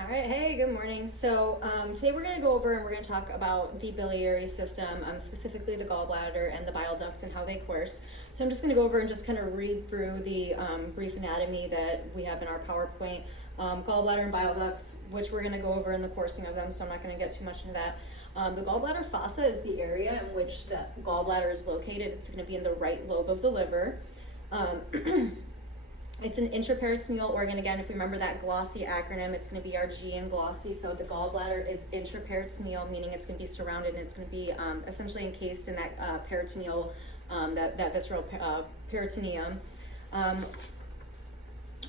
All right, hey, good morning. So today we're going to go over and we're going to talk about the biliary system, specifically the gallbladder and the bile ducts and how they course. So I'm just going to go over and just kind of read through the brief anatomy that we have in our PowerPoint. Gallbladder and bile ducts, which we're going to go over in the coursing of them, so I'm not going to get too much into that. The gallbladder fossa is the area in which the gallbladder is located. It's going to be in the right lobe of the liver. It's an intraperitoneal organ. Again, if you remember that glossy acronym, it's going to be our G in glossy. So the gallbladder is intraperitoneal, meaning it's going to be surrounded and it's going to be essentially encased in that peritoneal, that visceral peritoneum.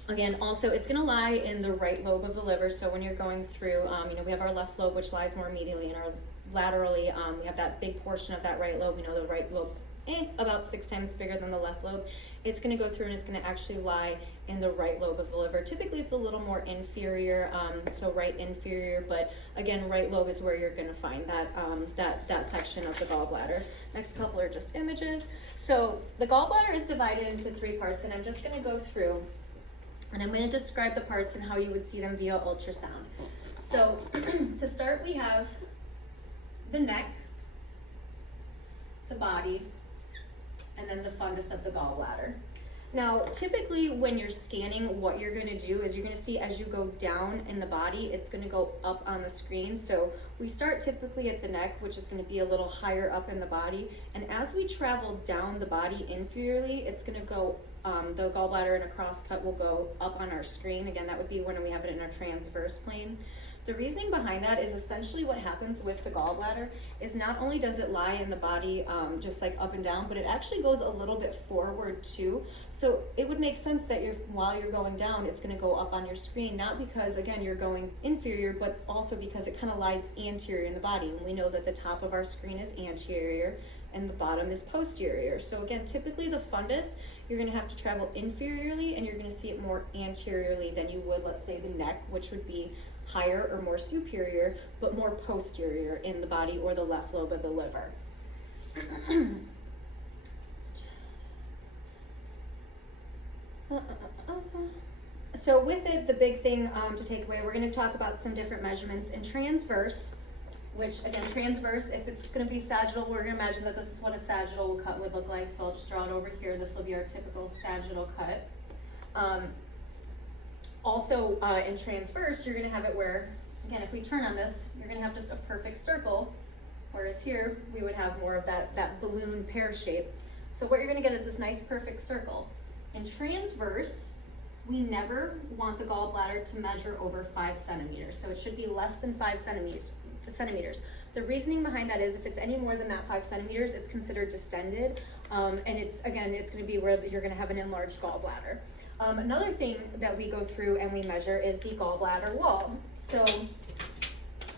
Again, also it's going to lie in the right lobe of the liver. So when you're going through, we have our left lobe, which lies more medially, and our laterally, we have that big portion of that right lobe. We know the right lobe's about 6 times bigger than the left lobe. It's going to go through and it's going to actually lie in the right lobe of the liver. Typically it's a little more inferior, so right inferior, but again, right lobe is where you're going to find that section of the gallbladder. Next couple are just images. So the gallbladder is divided into 3 parts, and I'm just going to go through and I'm going to describe the parts and how you would see them via ultrasound. So to start, we have the neck, the body, and then the fundus of the gallbladder. Now, typically when you're scanning, what you're going to do is you're going to see as you go down in the body, it's going to go up on the screen. So we start typically at the neck, which is going to be a little higher up in the body. And as we travel down the body inferiorly, it's going to go, the gallbladder in a cross cut will go up on our screen. Again, that would be when we have it in our transverse plane. The reasoning behind that is essentially what happens with the gallbladder is not only does it lie in the body just like up and down, but it actually goes a little bit forward too. So it would make sense that while you're going down, it's going to go up on your screen, not because, again, you're going inferior, but also because it kind of lies anterior in the body. And we know that the top of our screen is anterior and the bottom is posterior. So again, typically the fundus, you're going to have to travel inferiorly and you're going to see it more anteriorly than you would, let's say, the neck, which would be higher or more superior, but more posterior in the body or the left lobe of the liver. So with it, the big thing to take away, we're going to talk about some different measurements in transverse, which again, transverse, if it's going to be sagittal, we're going to imagine that this is what a sagittal cut would look like. So I'll just draw it over here. This will be our typical sagittal cut. Also, in transverse, you're going to have it where, again, if we turn on this, you're going to have just a perfect circle, whereas here we would have more of that balloon pear shape. So what you're going to get is this nice perfect circle. In transverse, we never want the gallbladder to measure over 5 centimeters, so it should be less than 5 centimeters. The reasoning behind that is if it's any more than that 5 centimeters, it's considered distended, and it's going to be where you're going to have an enlarged gallbladder. Another thing that we go through and we measure is the gallbladder wall. So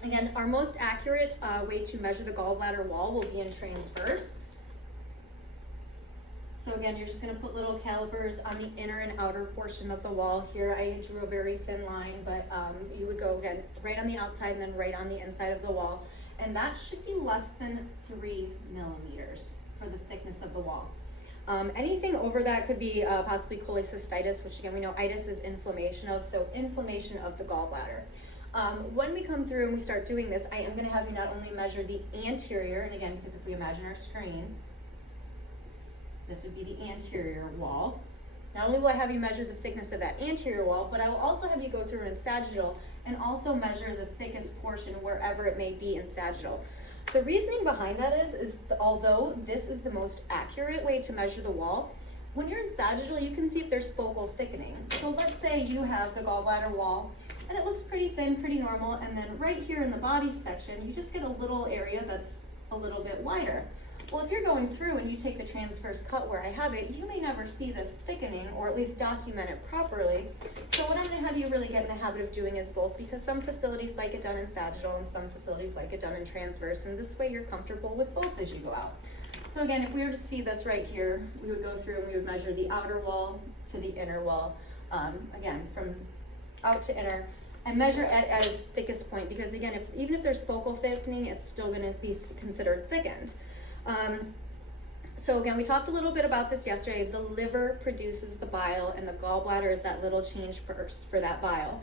again, our most accurate way to measure the gallbladder wall will be in transverse. So again, you're just going to put little calipers on the inner and outer portion of the wall. Here I drew a very thin line, but you would go again right on the outside and then right on the inside of the wall. And that should be less than 3 millimeters for the thickness of the wall. Anything over that could be possibly cholecystitis, which again, we know itis is inflammation of, so inflammation of the gallbladder. When we come through and we start doing this, I am going to have you not only measure the anterior, and again, because if we imagine our screen, this would be the anterior wall. Not only will I have you measure the thickness of that anterior wall, but I will also have you go through in sagittal and also measure the thickest portion wherever it may be in sagittal. The reasoning behind that is although this is the most accurate way to measure the wall, when you're in sagittal, you can see if there's focal thickening. So let's say you have the gallbladder wall and it looks pretty thin, pretty normal, and then right here in the body section, you just get a little area that's a little bit wider. Well, if you're going through and you take the transverse cut where I have it, you may never see this thickening or at least document it properly. So what I'm going to have you really get in the habit of doing is both, because some facilities like it done in sagittal and some facilities like it done in transverse, and this way you're comfortable with both as you go out. So again, if we were to see this right here, we would go through and we would measure the outer wall to the inner wall, again, from out to inner, and measure it at its thickest point, because again, even if there's focal thickening, it's still going to be considered thickened. So again, we talked a little bit about this yesterday. The liver produces the bile and the gallbladder is that little change purse for that bile.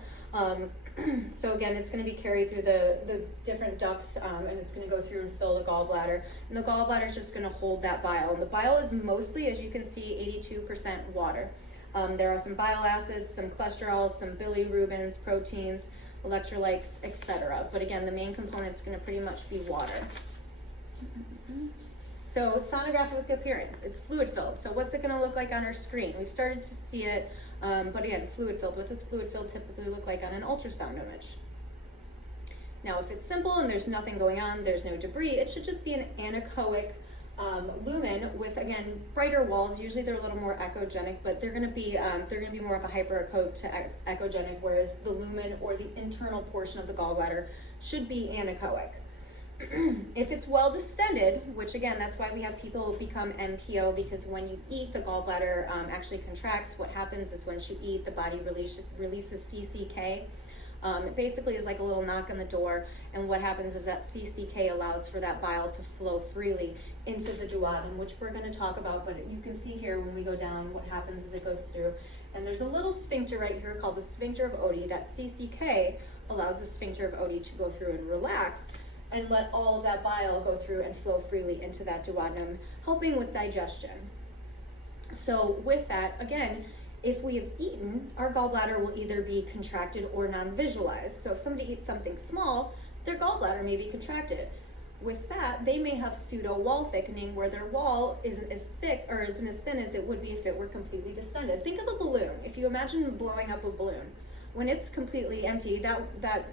So again, it's going to be carried through the different ducts, and it's going to go through and fill the gallbladder. And the gallbladder is just going to hold that bile. And the bile is mostly, as you can see, 82% water. There are some bile acids, some cholesterols, some bilirubins, proteins, electrolytes, etc. But again, the main component is going to pretty much be water. So sonographic appearance, it's fluid filled. So what's it going to look like on our screen? We've started to see it, but again, fluid filled. What does fluid filled typically look like on an ultrasound image? Now, if it's simple and there's nothing going on, there's no debris, it should just be an anechoic lumen with, again, brighter walls. Usually they're a little more echogenic, but they're going to be more of a hyperechoic to echogenic, whereas the lumen or the internal portion of the gallbladder should be anechoic. If it's well distended, which again, that's why we have people become NPO, because when you eat, the gallbladder actually contracts. What happens is once you eat, the body releases CCK. It basically is like a little knock on the door, and what happens is that CCK allows for that bile to flow freely into the duodenum, which we're going to talk about, but you can see here when we go down, what happens is it goes through, and there's a little sphincter right here called the sphincter of Oddi. That CCK allows the sphincter of Oddi to go through and relax and let all of that bile go through and flow freely into that duodenum, helping with digestion. So with that, again, if we have eaten, our gallbladder will either be contracted or non-visualized. So if somebody eats something small, their gallbladder may be contracted. With that, they may have pseudo wall thickening, where their wall isn't as thick or isn't as thin as it would be if it were completely distended. Think of a balloon. If you imagine blowing up a balloon, when it's completely empty, that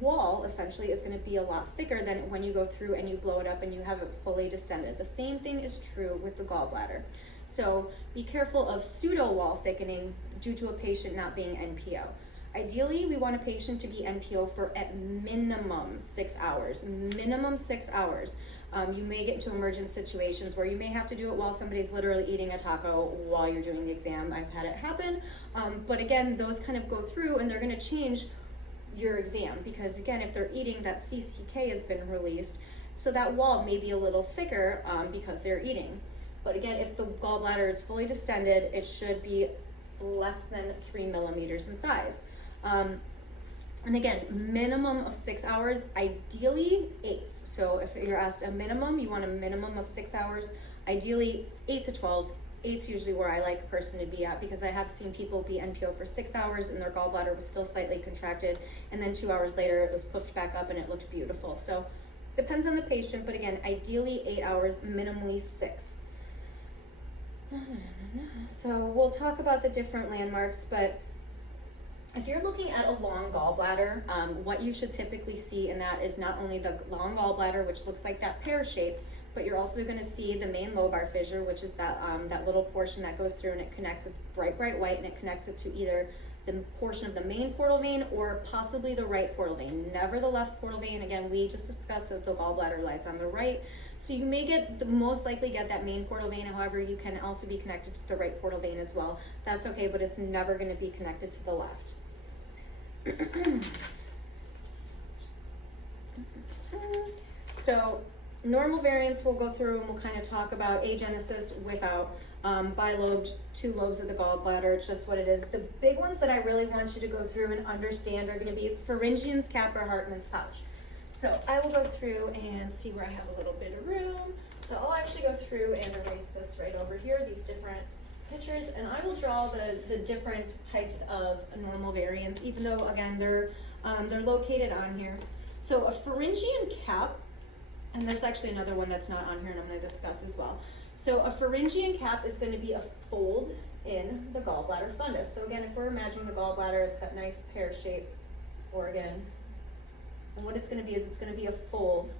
wall essentially is going to be a lot thicker than when you go through and you blow it up and you have it fully distended. The same thing is true with the gallbladder. So be careful of pseudo wall thickening due to a patient not being NPO. Ideally, we want a patient to be NPO for at minimum 6 hours. Minimum 6 hours. You may get into emergent situations where you may have to do it while somebody's literally eating a taco while you're doing the exam. I've had it happen. But again, those kind of go through and they're going to change your exam, because again, if they're eating, that CCK has been released, so that wall may be a little thicker because they're eating. But again, if the gallbladder is fully distended, it should be less than 3 millimeters in size. And again, minimum of 6 hours, ideally 8. So if you're asked a minimum, you want a minimum of 6 hours, ideally 8 to 12. 8's usually where I like a person to be at, because I have seen people be NPO for 6 hours and their gallbladder was still slightly contracted, and then 2 hours later it was puffed back up and it looked beautiful. So depends on the patient, but again, ideally 8 hours, minimally 6. So we'll talk about the different landmarks, but if you're looking at a long gallbladder, what you should typically see in that is not only the long gallbladder, which looks like that pear shape, but you're also going to see the main lobar fissure, which is that little portion that goes through and it connects. It's bright white, and it connects it to either the portion of the main portal vein or possibly the right portal vein, never the left portal vein. Again, we just discussed that the gallbladder lies on the right, so you may most likely get that main portal vein. However, you can also be connected to the right portal vein as well. That's okay, but it's never going to be connected to the left. So normal variants we'll go through and we'll kind of talk about agenesis without bilobed, 2 lobes of the gallbladder. It's just what it is. The big ones that I really want you to go through and understand are going to be Pharyngeon's cap or Hartmann's pouch. So I will go through and see where I have a little bit of room. So I'll actually go through and erase this right over here, these different pictures, and I will draw the different types of normal variants, even though again they're located on here. So a pharyngean cap, and there's actually another one that's not on here and I'm going to discuss as well. So a pharyngean cap is going to be a fold in the gallbladder fundus. So again, if we're imagining the gallbladder, it's that nice pear shape, or again, and what it's going to be is it's going to be a fold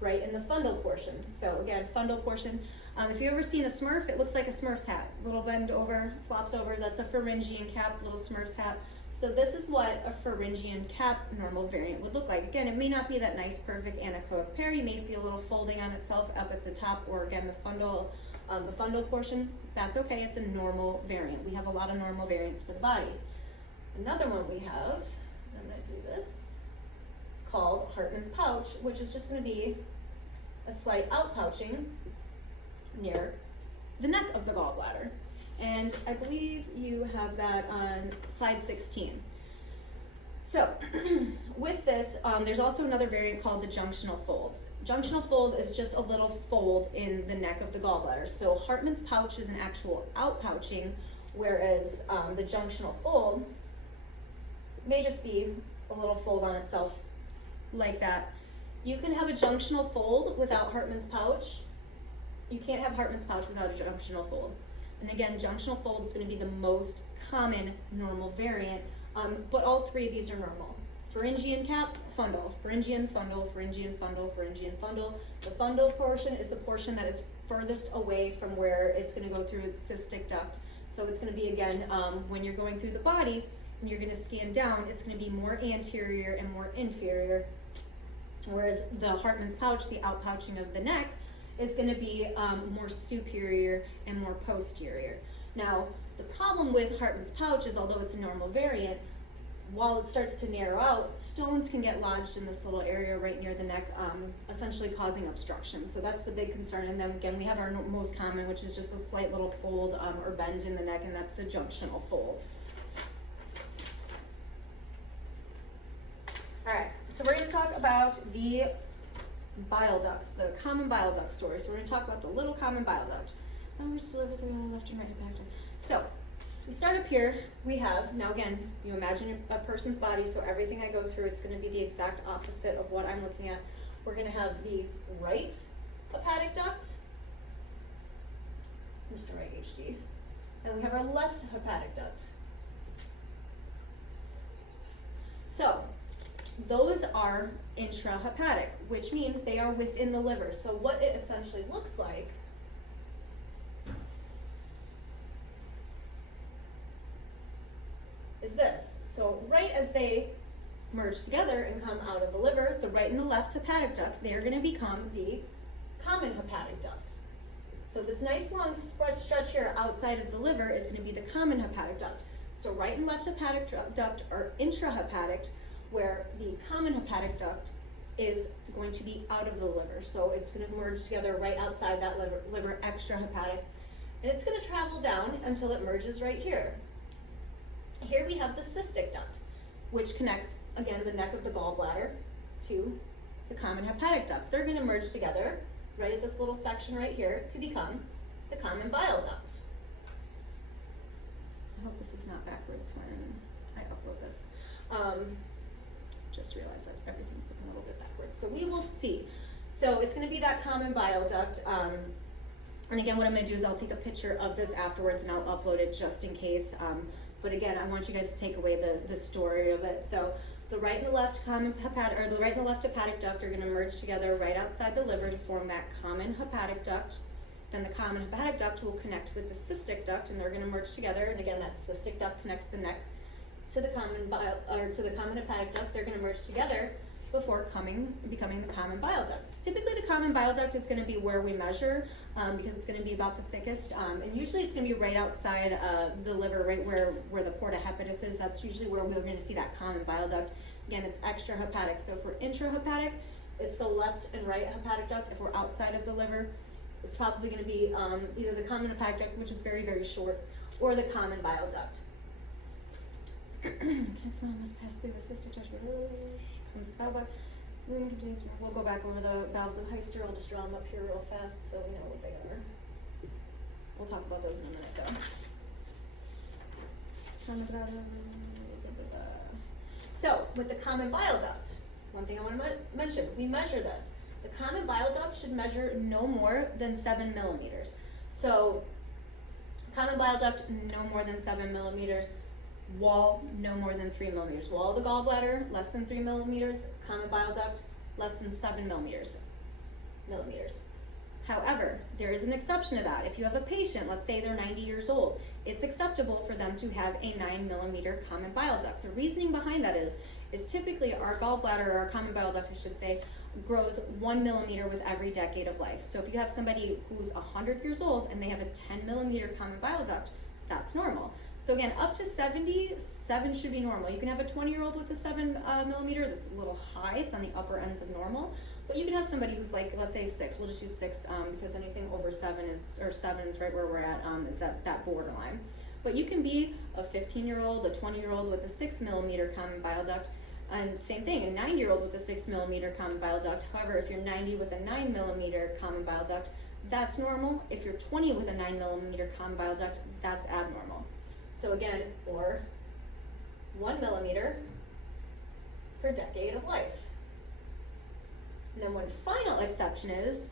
right in the fundal portion. So again, fundal portion. If you've ever seen a Smurf, it looks like a Smurf's hat. Little bend over, flops over, that's a pharyngean cap, little Smurf's hat. So this is what a pharyngean cap normal variant would look like. Again, it may not be that nice, perfect anechoic pear. You may see a little folding on itself up at the top, or again, the fundal portion. That's okay, it's a normal variant. We have a lot of normal variants for the body. Another one we have, I'm gonna do this, it's called Hartmann's pouch, which is just gonna be a slight outpouching near the neck of the gallbladder. And I believe you have that on slide 16. So with this, there's also another variant called the junctional fold. Junctional fold is just a little fold in the neck of the gallbladder. So Hartman's pouch is an actual outpouching, whereas the junctional fold may just be a little fold on itself like that. You can have a junctional fold without Hartman's pouch. You can't have Hartman's pouch without a junctional fold. And again, junctional fold is going to be the most common normal variant, but all three of these are normal. Pharyngean cap, fundal, pharyngean, fundal, pharyngean, fundal, pharyngean, fundal. The fundal portion is the portion that is furthest away from where it's going to go through the cystic duct. So it's going to be, again, when you're going through the body and you're going to scan down, it's going to be more anterior and more inferior. Whereas the Hartman's pouch, the outpouching of the neck, is going to be more superior and more posterior. Now, the problem with Hartman's pouch is, although it's a normal variant, while it starts to narrow out, stones can get lodged in this little area right near the neck, essentially causing obstruction. So that's the big concern. And then again, we have our most common, which is just a slight little fold or bend in the neck, and that's the junctional fold. All right, so we're going to talk about the bile ducts, the common bile duct story. So we're going to talk about the little common bile duct. We just deliver the left and right hepatic duct. So we start up here. We have, now again, you imagine a person's body, so everything I go through, it's going to be the exact opposite of what I'm looking at. We're going to have the right hepatic duct, Mr. Right HD, and we have our left hepatic duct. So those are intrahepatic, which means they are within the liver. So what it essentially looks like is this. So right as they merge together and come out of the liver, the right and the left hepatic duct, they're going to become the common hepatic duct. So this nice long stretch here outside of the liver is going to be the common hepatic duct. So right and left hepatic duct are intrahepatic, where the common hepatic duct is going to be out of the liver. So it's going to merge together right outside that liver extrahepatic, and it's going to travel down until it merges right here. Here we have the cystic duct, which connects, again, the neck of the gallbladder to the common hepatic duct. They're going to merge together right at this little section right here to become the common bile duct. I hope this is not backwards when I upload this. Just realized that everything's looking a little bit backwards. So we will see. So it's going to be that common bile duct. And again, what I'm going to do is I'll take a picture of this afterwards and I'll upload it just in case. But again, I want you guys to take away the story of it. So the right and the left common hepatic, or the right and the left hepatic duct are going to merge together right outside the liver to form that common hepatic duct. Then the common hepatic duct will connect with the cystic duct, and they're going to merge together. And again, that cystic duct connects the neck to the common hepatic duct. They're going to merge together before becoming the common bile duct. Typically, the common bile duct is going to be where we measure because it's going to be about the thickest, and usually it's going to be right outside the liver, right where the porta hepatis is. That's usually where we're going to see that common bile duct. Again, it's extrahepatic. So if we're intrahepatic, it's the left and right hepatic duct. If we're outside of the liver, it's probably going to be either the common hepatic duct, which is very, very short, or the common bile duct. Next one must pass through the cystic duct. Comes the bile duct. We'll go back over the valves of Heister. I'll just draw them up here real fast so we know what they are. We'll talk about those in a minute though. So with the common bile duct, one thing I want to mention, we measure this. The common bile duct should measure no more than 7 millimeters. So common bile duct, no more than 7 millimeters. Wall, no more than 3 millimeters. Wall of the gallbladder, less than 3 millimeters. Common bile duct, less than 7 millimeters. However, there is an exception to that. If you have a patient, let's say they're 90 years old, it's acceptable for them to have a 9 millimeter common bile duct. The reasoning behind that is typically our gallbladder, or our common bile duct, I should say, grows 1 millimeter with every decade of life. So if you have somebody who's 100 years old and they have a 10 millimeter common bile duct, that's normal. So again, up to 70, 7 should be normal. You can have a 20-year-old with a 7 millimeter that's a little high. It's on the upper ends of normal. But you can have somebody who's like, let's say 6. We'll just use 6 because anything over 7 is, or 7 is right where we're at, is at that borderline. But you can be a 15-year-old, a 20-year-old with a 6 mm common bile duct, and same thing, a 90-year-old with a 6 mm common bile duct. However, if you're 90 with a 9 mm common bile duct, that's normal. If you're 20 with a 9 mm common bile duct, that's abnormal. So again, or 1 mm per decade of life. And then one final exception is,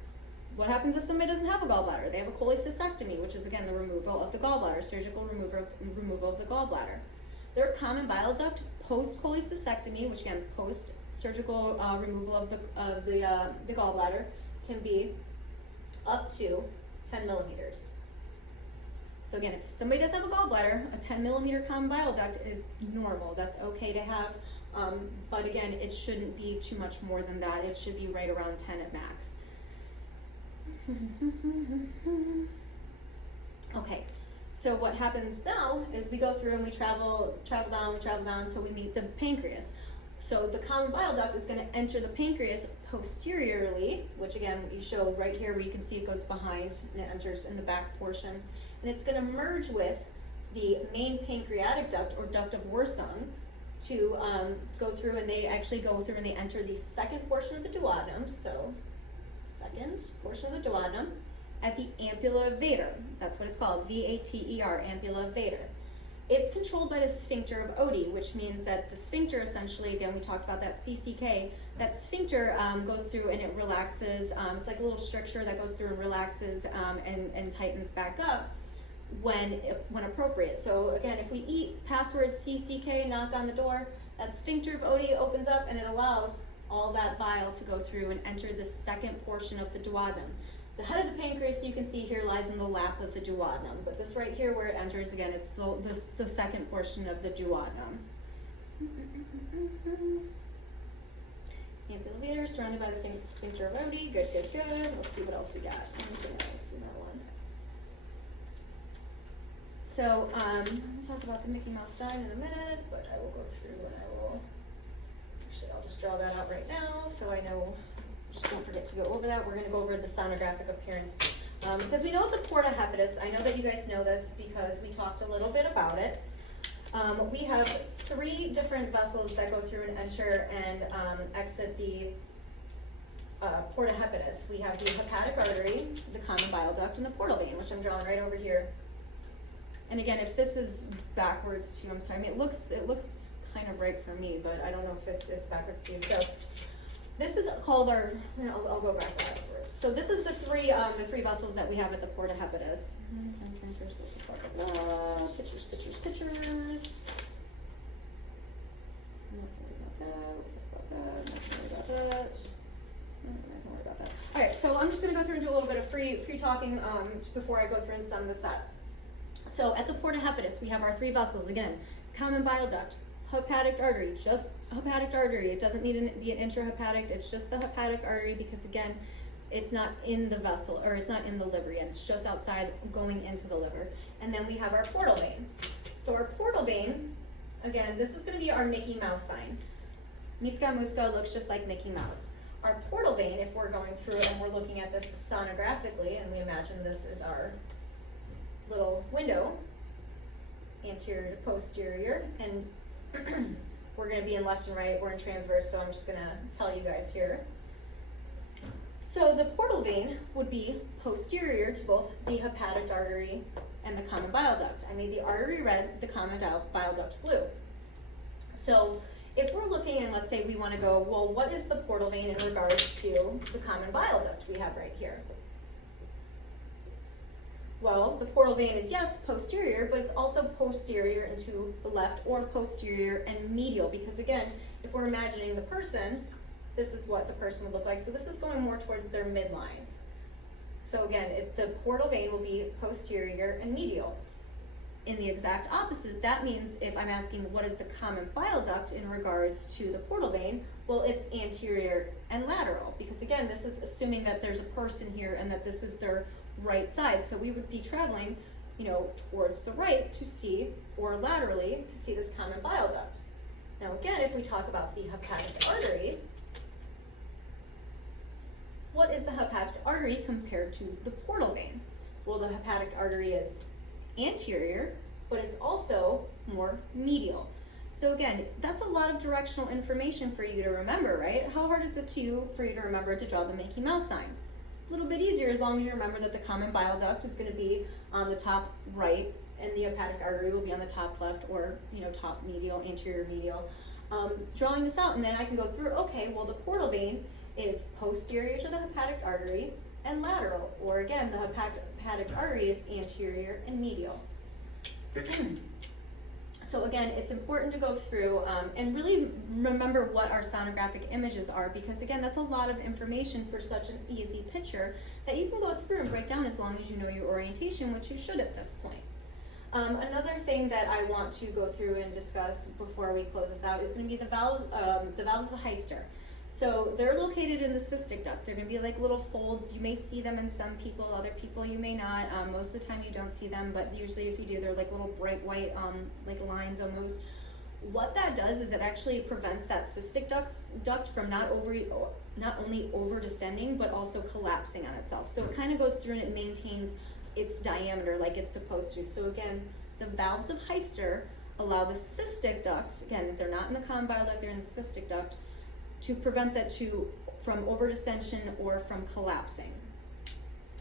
what happens if somebody doesn't have a gallbladder? They have a cholecystectomy, which is again the removal of the gallbladder, surgical removal of the gallbladder. Their common bile duct post-cholecystectomy, which again post-surgical removal of the gallbladder, can be up to 10 mm. So again, if somebody does have a gallbladder, a 10 mm common bile duct is normal. That's okay to have, but again, it shouldn't be too much more than that. It should be right around 10 at max. Okay, so what happens now is we go through and we travel down, so we meet the pancreas. So the common bile duct is going to enter the pancreas posteriorly, which again you show right here where you can see it goes behind and it enters in the back portion, and it's going to merge with the main pancreatic duct or duct of Wirsung to go through, and they actually go through and they enter the second portion of the duodenum. So second portion of the duodenum at the ampulla vater. That's what it's called, V-A-T-E-R, ampulla vater. It's controlled by the sphincter of Oddi, which means that the sphincter essentially, again, we talked about that CCK, that sphincter goes through and it relaxes. It's like a little stricture that goes through and relaxes and tightens back up when appropriate. So again, if we eat, password CCK, knock on the door, that sphincter of Oddi opens up and it allows all that bile to go through and enter the second portion of the duodenum. The head of the pancreas, you can see here, lies in the lap of the duodenum, but this right here where it enters, again, it's the second portion of the duodenum. Ampulla vater, surrounded by the sphincter of Oddi. Good, good, good. Let's see what else we got. Anything else in that one? So, we'll talk about the Mickey Mouse sign in a minute, but I will go through and actually I'll just draw that out right now so I know. Just don't forget to go over that. We're going to go over the sonographic appearance because we know the porta hepatis. I know that you guys know this because we talked a little bit about it. We have 3 different vessels that go through and enter and exit the porta hepatis. We have the hepatic artery, the common bile duct, and the portal vein, which I'm drawing right over here. And again, if this is backwards too, I'm sorry. I mean, it looks kind of right for me, but I don't know if it's backwards too. So this is called our, I'll go back to that first. So this is the three vessels that we have at the porta hepatis. Pictures. Not worry about that. All right, so I'm just going to go through and do a little bit of free talking before I go through and sum this up. So at the porta hepatis, we have our 3 vessels again: common bile duct, hepatic artery, just hepatic artery. It doesn't need to be an intrahepatic, it's just the hepatic artery because again, it's not in the vessel, or it's not in the liver yet, it's just outside going into the liver. And then we have our portal vein. So our portal vein, again, this is going to be our Mickey Mouse sign. Miska Muska looks just like Mickey Mouse. Our portal vein, if we're going through and we're looking at this sonographically, and we imagine this is our little window, anterior to posterior, and we're going to be in left and right, we're in transverse, so I'm just going to tell you guys here. So the portal vein would be posterior to both the hepatic artery and the common bile duct. I made the artery red, the common bile duct blue. So if we're looking and let's say we want to go, well, what is the portal vein in regards to the common bile duct we have right here? Well, the portal vein is, yes, posterior, but it's also posterior and to the left, or posterior and medial, because again, if we're imagining the person, this is what the person would look like. So this is going more towards their midline. So again, the portal vein will be posterior and medial. In the exact opposite, that means if I'm asking what is the common bile duct in regards to the portal vein, well, it's anterior and lateral, because again, this is assuming that there's a person here and that this is their right side. So we would be traveling, towards the right to see, or laterally to see this common bile duct. Now again, if we talk about the hepatic artery, what is the hepatic artery compared to the portal vein? Well, the hepatic artery is anterior but it's also more medial. So again, that's a lot of directional information for you to remember, right? How hard is it for you to remember to draw the Mickey Mouse sign? A little bit easier as long as you remember that the common bile duct is going to be on the top right and the hepatic artery will be on the top left, or top medial, anterior medial. Drawing this out, and then I can go through, okay, well the portal vein is posterior to the hepatic artery and lateral, or again, the hepatic artery is anterior and medial. So again, it's important to go through and really remember what our sonographic images are, because again, that's a lot of information for such an easy picture that you can go through and break down as long as you know your orientation, which you should at this point. Another thing that I want to go through and discuss before we close this out is going to be the valves of Heister. So they're located in the cystic duct. They're going to be like little folds. You may see them in some people, other people you may not. Most of the time you don't see them, but usually if you do, they're like little bright white like lines almost. What that does is it actually prevents that cystic duct from not only over distending, but also collapsing on itself. So it kind of goes through and it maintains its diameter like it's supposed to. So again, the valves of Heister allow the cystic duct, again, if they're not in the common bile duct, they're in the cystic duct, to prevent that from overdistension or from collapsing.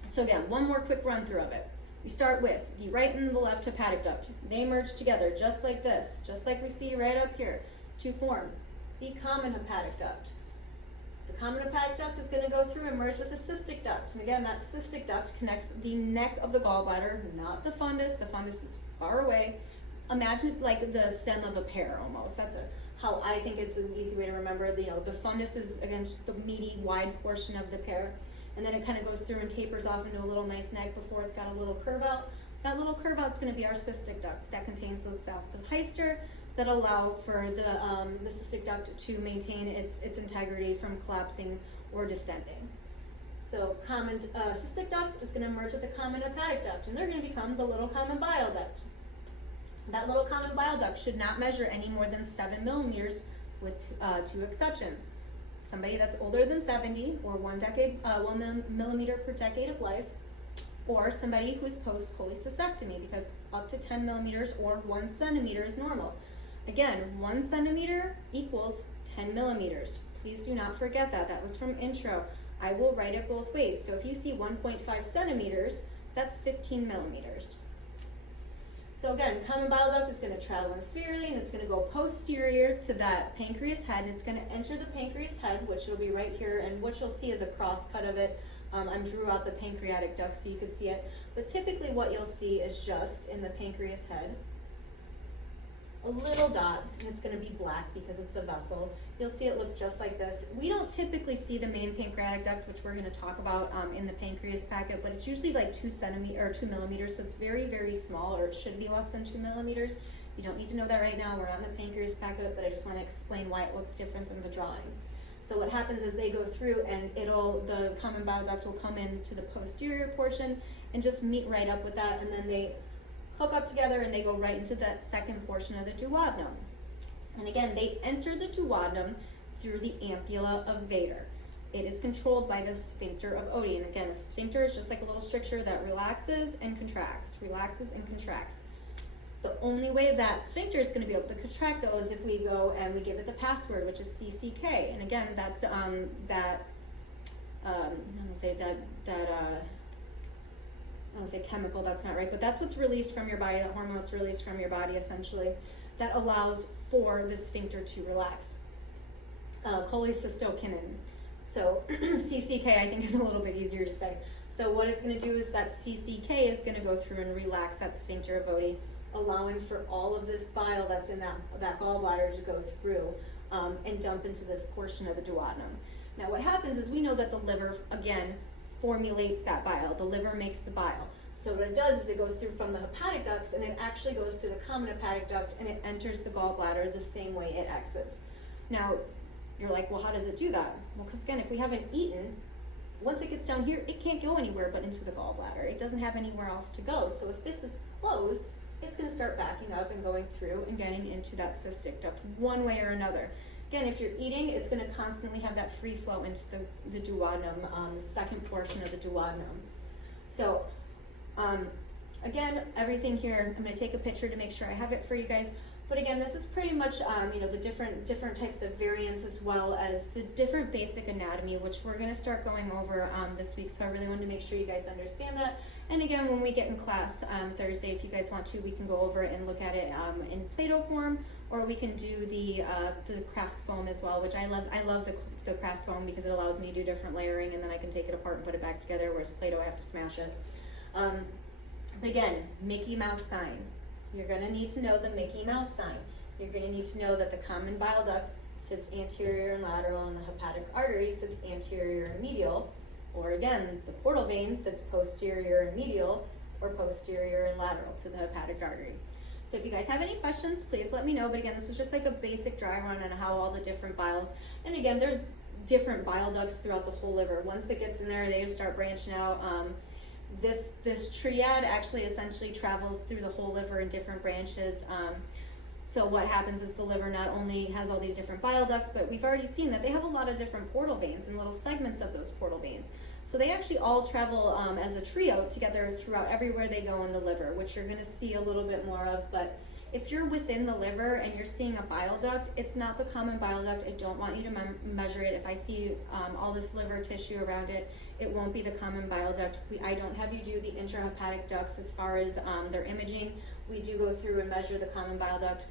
So again, one more quick run through of it. We start with the right and the left hepatic duct. They merge together just like this, just like we see right up here, to form the common hepatic duct. The common hepatic duct is going to go through and merge with the cystic duct. And again, that cystic duct connects the neck of the gallbladder, not the fundus. The fundus is far away. Imagine like the stem of a pear almost. That's how I think it's an easy way to remember. The fundus is, again, just the meaty, wide portion of the pear. And then it kind of goes through and tapers off into a little nice neck before it's got a little curve out. That little curve out is going to be our cystic duct that contains those valves of Heister that allow for the cystic duct to maintain its integrity from collapsing or distending. So common cystic duct is going to merge with the common hepatic duct, and they're going to become the little common bile duct. That little common bile duct should not measure any more than 7 millimeters, with two exceptions. Somebody that's older than 70, or 1 millimeter per decade of life, or somebody who is post-cholecystectomy, because up to 10 millimeters or 1 centimeter is normal. Again, 1 centimeter equals 10 millimeters. Please do not forget that. That was from intro. I will write it both ways. So if you see 1.5 centimeters, that's 15 millimeters. So again, common bile duct is going to travel inferiorly, and it's going to go posterior to that pancreas head, and it's going to enter the pancreas head, which will be right here, and what you'll see is a cross cut of it. I drew out the pancreatic duct so you could see it, but typically what you'll see is just in the pancreas head, a little dot, and it's going to be black because it's a vessel. You'll see it look just like this. We don't typically see the main pancreatic duct, which we're going to talk about in the pancreas packet, but it's usually like 2 millimeters, so it's very, very small, or it should be less than 2 millimeters. You don't need to know that right now. We're not in the pancreas packet, but I just want to explain why it looks different than the drawing. So what happens is they go through, and the common bile duct will come into the posterior portion and just meet right up with that, and then they hook up together and they go right into that second portion of the duodenum. And again, they enter the duodenum through the ampulla of Vater. It is controlled by the sphincter of Oddi. And again, a sphincter is just like a little stricture that relaxes and contracts, relaxes and contracts. The only way that sphincter is going to be able to contract though is if we go and we give it the password, which is CCK. And again, that's I'm gonna say I don't say chemical, that's not right, but that's what's released from your body, that hormone that's released from your body essentially, that allows for the sphincter to relax. Cholecystokinin. So CCK I think is a little bit easier to say. So what it's going to do is that CCK is going to go through and relax that sphincter of Oddi, allowing for all of this bile that's in that gallbladder to go through and dump into this portion of the duodenum. Now what happens is we know that the liver, again, formulates that bile. The liver makes the bile. So what it does is it goes through from the hepatic ducts, and it actually goes through the common hepatic duct, and it enters the gallbladder the same way it exits. Now, you're like, well, how does it do that? Well, because again, if we haven't eaten, once it gets down here, it can't go anywhere but into the gallbladder. It doesn't have anywhere else to go. So if this is closed, it's going to start backing up and going through and getting into that cystic duct one way or another. Again, if you're eating, it's going to constantly have that free flow into the duodenum, the second portion of the duodenum. So Again, everything here, I'm gonna take a picture to make sure I have it for you guys. But again, this is pretty much, you know, the different types of variants, as well as the different basic anatomy, which we're gonna start going over this week. So I really wanted to make sure you guys understand that. And again, when we get in class Thursday, if you guys want to, we can go over it and look at it in Play-Doh form, or we can do the craft foam as well, which I love. I love the craft foam because it allows me to do different layering, and then I can take it apart and put it back together, whereas Play-Doh, I have to smash it. But again, Mickey Mouse sign. You're gonna need to know the Mickey Mouse sign. You're gonna need to know that the common bile duct sits anterior and lateral, and the hepatic artery sits anterior and medial. Or again, the portal vein sits posterior and medial, or posterior and lateral to the hepatic artery. So if you guys have any questions, please let me know. But again, this was just like a basic dry run on how all the different biles, and again, there's different bile ducts throughout the whole liver. Once it gets in there, they just start branching out. This triad actually essentially travels through the whole liver in different branches. So what happens is the liver not only has all these different bile ducts, but we've already seen that they have a lot of different portal veins and little segments of those portal veins. So they actually all travel as a trio together throughout everywhere they go in the liver, which you're gonna see a little bit more of. But if you're within the liver and you're seeing a bile duct, it's not the common bile duct. I don't want you to measure it. If I see all this liver tissue around it, it won't be the common bile duct. I don't have you do the intrahepatic ducts as far as their imaging. We do go through and measure the common bile duct,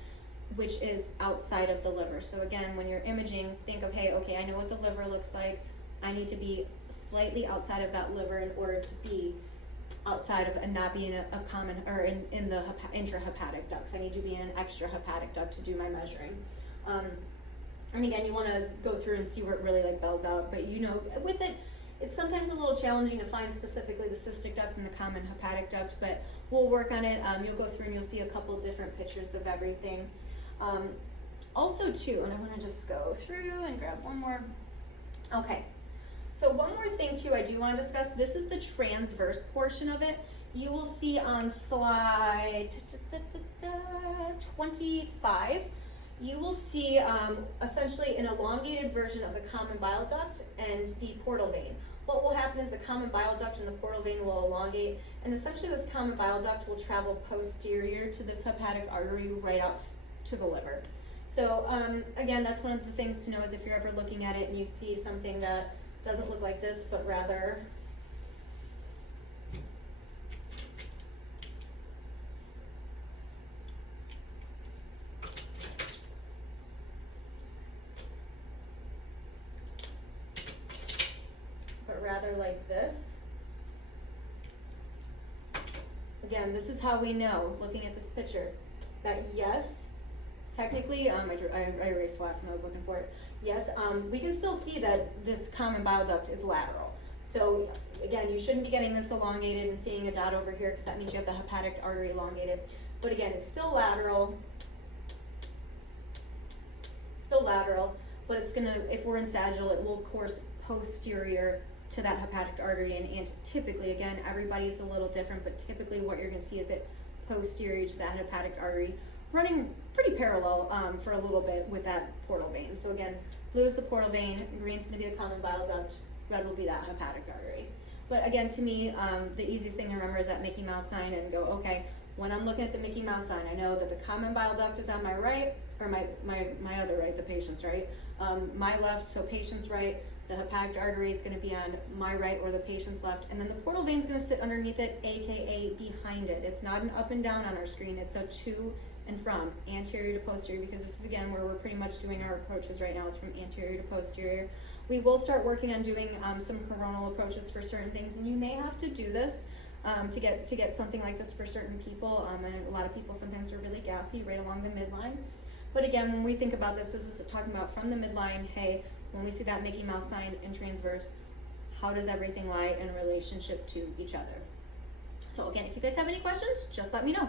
which is outside of the liver. So again, when you're imaging, think of, hey, okay, I know what the liver looks like. I need to be slightly outside of that liver in order to be outside of and not be in a common, or in the intrahepatic ducts. I need to be in an extrahepatic duct to do my measuring. And again, you want to go through and see where it really like bells out. But you know, with it, it's sometimes a little challenging to find specifically the cystic duct and the common hepatic duct, but we'll work on it. You'll go through and you'll see a couple different pictures of everything. Also too, and I want to just go through and grab one more. Okay. So one more thing too, I do want to discuss. This is the transverse portion of it. You will see on slide 25, you will see essentially an elongated version of the common bile duct and the portal vein. What will happen is the common bile duct and the portal vein will elongate, and essentially this common bile duct will travel posterior to this hepatic artery right out to the liver. So again, that's one of the things to know, is if you're ever looking at it and you see something that doesn't look like this, but rather like this. Again, this is how we know, looking at this picture, that yes, technically, I erased the last one I was looking for it. Yes, we can still see that this common bile duct is lateral. So again, you shouldn't be getting this elongated and seeing a dot over here, because that means you have the hepatic artery elongated. But again, it's still lateral, but it's gonna, if we're in sagittal, it will course posterior to that hepatic artery, and typically, again, everybody's a little different, but typically what you're gonna see is it posterior to that hepatic artery, running pretty parallel for a little bit with that portal vein. So again, blue is the portal vein, green's gonna be the common bile duct, red will be that hepatic artery. But again, to me, the easiest thing to remember is that Mickey Mouse sign, and go, okay, when I'm looking at the Mickey Mouse sign, I know that the common bile duct is on my right, or my other right, the patient's right. My left, so patient's right, the hepatic artery is gonna be on my right or the patient's left, and then the portal vein is gonna sit underneath it, AKA behind it. It's not an up and down on our screen, it's a to and from, anterior to posterior, because this is again where we're pretty much doing our approaches right now, is from anterior to posterior. We will start working on doing some coronal approaches for certain things, and you may have to do this to get something like this for certain people, and a lot of people sometimes are really gassy right along the midline. But again, when we think about this is talking about from the midline, hey, when we see that Mickey Mouse sign in transverse, how does everything lie in relationship to each other? So again, if you guys have any questions, just let me know.